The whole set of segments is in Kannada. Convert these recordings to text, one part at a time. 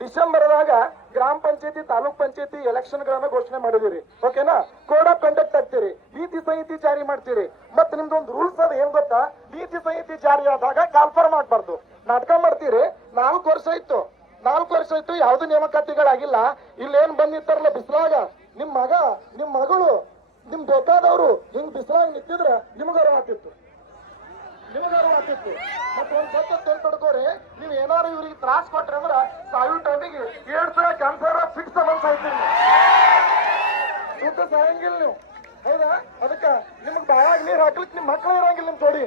ಡಿಸೆಂಬರ್ದಾಗ ಗ್ರಾಮ ಪಂಚಾಯತಿ, ತಾಲೂಕ್ ಪಂಚಾಯತಿ ಎಲೆಕ್ಷನ್ ಗಳನ್ನ ಘೋಷಣೆ ಮಾಡಿದಿರಿ. ಓಕೆನಾ? ಕೋಡ್ ಆಫ್ ಕಂಡಕ್ಟ್ ಆಗ್ತೀರಿ ನೀತಿ ಸಂಹಿತೆ ಜಾರಿ ಮಾಡ್ತೀರಿ. ಮತ್ತೆ ನಿಮ್ದು ಒಂದು ರೂಲ್ಸ್ ಅದ ಏನ್ ಗೊತ್ತಾ? ನೀತಿ ಸಂಹಿತೆ ಜಾರಿ ಆದಾಗ ಕಾಲ್ಫರ್ಮ್ ಆಗ್ಬಾರ್ದು. ನಾಟಕ ಮಾಡ್ತೀರಿ. ನಾಲ್ಕು ವರ್ಷ ಇತ್ತು ನಾಲ್ಕು ವರ್ಷ ಇತ್ತು ಯಾವ್ದು ನೇಮಕಾತಿಗಳಾಗಿಲ್ಲ. ಇಲ್ಲೇನ್ ಬಂದಿತ್ತಾರಲ್ಲ ಬಿಸಿಲಾಗ? ನಿಮ್ ಮಗ, ನಿಮ್ ಮಗಳು, ನಿಮ್ ಬೇಕಾದವರು ಹಿಂಗ್ ಬಿಸಿಲಾಗ ನಿಂತಿದ್ರ ಅರ್ಹ ಆಗ್ತಿತ್ತು. ನಿಮಗಾರು ಆಗ್ತಿತ್ತು ಮತ್ತೆ ಒಂದು ಸತ್ತ ತೆಲ್ ತಡ್ಕೋರಿ. ನೀವ್ ಏನಾರು ಇವ್ರಿಗೆ ತ್ರಾಸ್ ಕೊಟ್ರಿ ಅಂದ್ರ ಸಾವಿರ ಟೈಮಿಗೆ ಏಳ್ ಸಲ ಕ್ಯಾನ್ಸರ್ ಫಿಕ್ಸ್ ಅಮೌಂಟ್ ಸಾಯ್ತೀರಿ ದುಡ್ಡು ಸಾಯಂಗಿಲ್ಲ ನೀವು. ಹೌದಾ? ಅದಕ್ಕ ನಿಮ್ಗೆ ಬಾಯಾಗ ನೀರು ಹಾಕ್ಲಿಕ್ಕೆ ನಿಮ್ ಮಕ್ಳು ಇರಂಗಿಲ್ಲ ನಿಮ್ ಜೋಡಿ.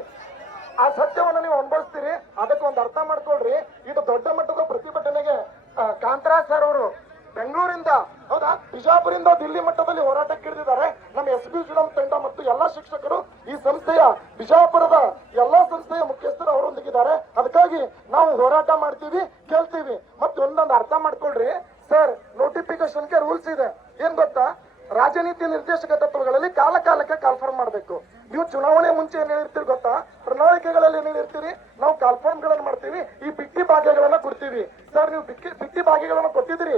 ಆ ಸತ್ಯವನ್ನ ನೀವು ಅನುಭವಿಸ್ತೀರಿ. ಅದಕ್ಕೆ ಒಂದು ಅರ್ಥ ಮಾಡ್ಕೊಳ್ರಿ. ಇದು ದೊಡ್ಡ ಮಟ್ಟದ ಪ್ರತಿಭಟನೆಗೆ ಕಾಂತರಾಜ್ ಸರ್ ಅವರು ಬೆಂಗಳೂರಿಂದ. ಹೌದಾ? ಬಿಜಾಪುರಿಂದ ದಿಲ್ಲಿ ಮಟ್ಟದಲ್ಲಿ ಹೋರಾಟಕ್ಕೆ ಇಳಿದಿದ್ದಾರೆ. ನಮ್ಮ ಎಸ್ ಬಿ ಜುಡಂ ತಂಡ ಮತ್ತು ಎಲ್ಲಾ ಶಿಕ್ಷಕರು ಈ ಸಂಸ್ಥೆಯ ಬಿಜಾಪುರದ ಎಲ್ಲಾ ಸಂಸ್ಥೆಯ ಮುಖ್ಯಸ್ಥರು ಅವರೊಂದಿಗಿದ್ದಾರೆ. ಅದಕ್ಕಾಗಿ ನಾವು ಹೋರಾಟ ಮಾಡ್ತೀವಿ, ಕೇಳ್ತೀವಿ. ಮತ್ತೆ ಒಂದೊಂದು ಅರ್ಥ ಮಾಡ್ಕೊಳ್ರಿ. ಸರ್ ನೋಟಿಫಿಕೇಶನ್ಗೆ ರೂಲ್ಸ್ ಇದೆ. ಏನ್ ಗೊತ್ತಾ? ರಾಜನೀತಿ ನಿರ್ದೇಶಕ ತತ್ವಗಳಲ್ಲಿ ಕಾಲ ಕಾಲಕ್ಕೆ ಕಾಲ್ಫಾರ್ಮ್ ಮಾಡಬೇಕು. ನೀವು ಚುನಾವಣೆ ಮುಂಚೆ ಏನ್ ಹೇಳಿರ್ತೀರಿ ಗೊತ್ತಾ? ಪ್ರಣಾಳಿಕೆಗಳಲ್ಲಿ ಏನ್ ಹೇಳಿರ್ತೀರಿ? ನಾವು ಕಾಲ್ಫಾರ್ಮ್ ಗಳನ್ನ ಮಾಡ್ತೀವಿ. ಈ ಬಿಟ್ಟಿ ಭಾಗ್ಯಗಳನ್ನ ಕೊಡ್ತೀವಿ. ಸರ್, ನೀವು ಬಿಟ್ಟಿ ಬಿಟ್ಟಿ ಭಾಗ್ಯಗಳನ್ನ ಕೊಟ್ಟಿದ್ದೀರಿ.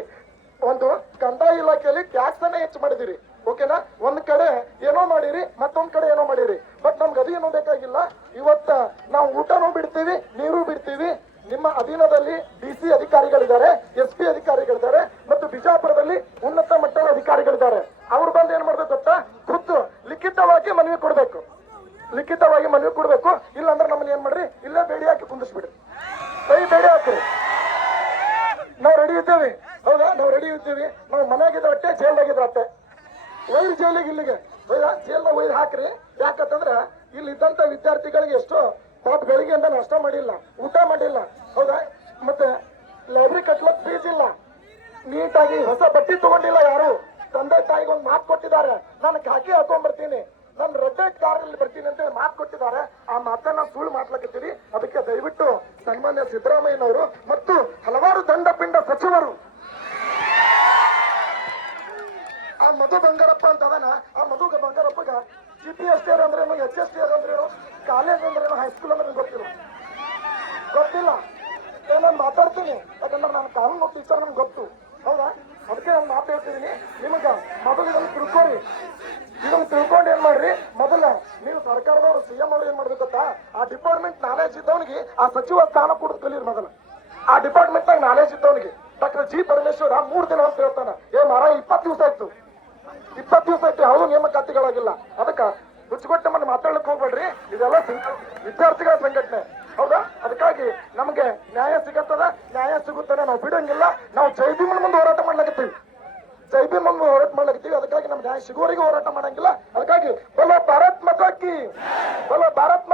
ಒಂದು ಕಂದಾಯ ಇಲಾಖೆಯಲ್ಲಿ ಟ್ಯಾಕ್ಸ್ ಅನ್ನ ಹೆಚ್ಚು ಮಾಡಿದಿರಿ ಓಕೆನಾ ಒಂದ್ ಕಡೆ ಏನೋ ಮಾಡಿರಿ, ಮತ್ತೊಂದ್ ಕಡೆ ಏನೋ ಮಾಡಿರಿ. ಬಟ್ ನಮ್ಗೆ ಅದೇನು ಬೇಕಾಗಿಲ್ಲ. ಇವತ್ತ ನಾವು ಊಟನೂ ಬಿಡ್ತೀವಿ, ನೀರು ಬಿಡ್ತೀವಿ. ನಿಮ್ಮ ಅಧೀನದಲ್ಲಿ ಡಿ ಸಿ ಅಧಿಕಾರಿಗಳಿದ್ದಾರೆ ಎಸ್ ಪಿ ಅಧಿಕಾರಿಗಳಿದ್ದಾರೆ, ಮತ್ತು ಬಿಜಾಪುರದಲ್ಲಿ ಉನ್ನತ ಮಟ್ಟದ ಅಧಿಕಾರಿಗಳಿದ್ದಾರೆ. ಅವ್ರು ಬಂದು ಏನ್ ಮಾಡ್ಬೇಕು ಗೊತ್ತಾ? ಖುದ್ದು, ಲಿಖಿತವಾಗಿ ಮನವಿ ಕೊಡ್ಬೇಕು. ಲಿಖಿತವಾಗಿ ಮನವಿ ಕೊಡ್ಬೇಕು. ಇಲ್ಲಾಂದ್ರೆ ನಮ್ಮನ್ನ ಏನ್ ಮಾಡ್ರಿ? ಇಲ್ಲೇ ಬೇಡಿ ಹಾಕಿ ಕುಂದಿಸ್ಬಿಡ್ರಿ ಕೈ ಬೇಡಿ ಹಾಕ್ರಿ. ನಾವು ರೆಡಿ ಇದ್ದೇವೆ. ಹೌದಾ? ನಾವು ರೆಡಿ ಇದ್ದೀವಿ. ನಾವು ಮನೆಯಾಗಿದ್ರೆ ಅಟ್ಟೆ ಜೈಲ್ದಾಗಿದ್ರೆ ಅಟ್ಟೆ. ವೈರ್ ಜೈಲಿಗೆ ಇಲ್ಲಿಗೆ. ಜೈಲ್ನ ವೈರ್ ಹಾಕ್ರಿ. ಯಾಕಂತಂದ್ರೆ ಇಲ್ಲಿ ಇದ್ದಂತ ವಿದ್ಯಾರ್ಥಿಗಳಿಗೆ ಎಷ್ಟೋ ಪಾಪ ಬೆಳಿಗ್ಗೆಯಿಂದ ನಷ್ಟ ಮಾಡಿಲ್ಲ, ಊಟ ಮಾಡಿಲ್ಲ. ಹೌದಾ? ಮತ್ತೆ ಲೈಬ್ರರಿ ಕಟ್ಲಕ್ ಫೀಸ್ ಇಲ್ಲ. ನೀಟಾಗಿ ಹೊಸ ಬಟ್ಟೆ ತಗೊಂಡಿಲ್ಲ ಯಾರು? ತಂದೆ ತಾಯಿಗೆ ಒಂದು ಮಾತು ಕೊಟ್ಟಿದ್ದಾರೆ. ನಾನು ಕಾಕಿ ಹಾಕೊಂಡ್ಬರ್ತೀನಿ. ನಾನು ರೆಡ್ ಕಾರಲ್ಲಿ ಬರ್ತೀನಿ ಅಂತ ಮಾತು ಕೊಟ್ಟಿದ್ದಾರೆ. ಆ ಮಾತನ್ನ ಸುಳ್ಳು ಮಾಡ್ಲಕತ್ತೀರಿ ಅದಕ್ಕೆ ದಯವಿಟ್ಟು ಸನ್ಮಾನ್ಯ ಸಿದ್ದರಾಮಯ್ಯನವರು ಮತ್ತು ಹಲವಾರು ದಂಡ ಪಿಂಡ ಸಚಿವರು ಆ ಮಧು ಬಂಗಾರಪ್ಪ ಅಂತ ಅದನ, ಆ Madhu ಬಂಗಾರಪ್ಪಗ G P S T R ಅಂದ್ರೇನು ಎಚ್ ಎಸ್ ಟಿ ಆರ್ ಅಂದ್ರೇನು ಕಾಲೇಜ್ ಅಂದ್ರೇನು ಹೈಸ್ಕೂಲ್ ಅಂದ್ರೆ ಗೊತ್ತಿಲ್ಲ. ಗೊತ್ತಿಲ್ಲ. ನಾನು ಮಾತಾಡ್ತೀನಿ. ಯಾಕಂದ್ರೆ ನಾನು ಕಾನೂನು ಟೀಚರ್ ನಮ್ಗೆ ಗೊತ್ತು. ಹೌದಾ? ಅದಕ್ಕೆ ನಾನು ಮಾತು ಹೇಳ್ತಿದ್ದೀನಿ. ನಿಮಗೆ ಮೊದಲು ಇದನ್ನು ತಿಳ್ಕೊರಿ. ಇದನ್ನು ತಿಳ್ಕೊಂಡು ಏನ್ ಮಾಡ್ರಿ? ಮೊದಲ ನೀವು ಸರ್ಕಾರದವರು ಸಿ ಎಂ ಅವ್ರು ಏನ್ ಮಾಡ್ಬೇಕು ಗೊತ್ತಾ? ಆ ಡಿಪಾರ್ಟ್ಮೆಂಟ್ ನಾಲೆಜ್ ಇದ್ದವನಿಗೆ ಆ ಸಚಿವ ಸ್ಥಾನ ಕೊಡೋದು ಕಲೀರಿ ಮೊದಲು. ಆ ಡಿಪಾರ್ಟ್ಮೆಂಟ್ ನಾಗ ನಾಲೆಜ್ ಇದ್ದವನಿಗೆ. ಡಾಕ್ಟರ್ ಜಿ ಪರಮೇಶ್ವರ ಮೂರ್ ದಿನ ಅಂತ ಹೇಳ್ತಾನ. ಏ ಮಾರ ಇಪ್ಪತ್ತು ದಿವಸ ಆಯ್ತು. ಇಪ್ಪತ್ತು ದಿವಸ ಐತಿ ಅವಳು ನೇಮಕಾತಿಗಳಾಗಿಲ್ಲ. ಅದಕ್ಕೆ ಹುಚ್ಚುಗೊಟ್ಟೆ ಮನೆ ಮಾತಾಡಕ್ ಹೋಗ್ಬೇಡ್ರಿ. ಇದೆಲ್ಲ ವಿದ್ಯಾರ್ಥಿಗಳ ಸಂಘಟನೆ. ಹೌದಾ? ಅದಕ್ಕಾಗಿ ನಮಗೆ ನ್ಯಾಯ ಸಿಗತ್ತದ? ನ್ಯಾಯ ಸಿಗುತ್ತದೆ ನಾವು ಬಿಡಂಗಿಲ್ಲ. ನಾವು ಜೈ ಮುಂದೆ ಹೋರಾಟ ಮಾಡ್ಲಾಗತ್ತೀವಿ ಜೈ ಮುಂದೆ ಹೋರಾಟ ಮಾಡ್ಲಾಗತ್ತೀವಿ ಅದಕ್ಕಾಗಿ ನಮ್ಮ ನ್ಯಾಯ ಸಿಗುವವರಿಗೆ ಹೋರಾಟ ಮಾಡಂಗಿಲ್ಲ. ಅದಕ್ಕಾಗಿ ಬಲ ಭಾರತ್ ಮತಾಕಿ ಬಲ ಭಾರತ್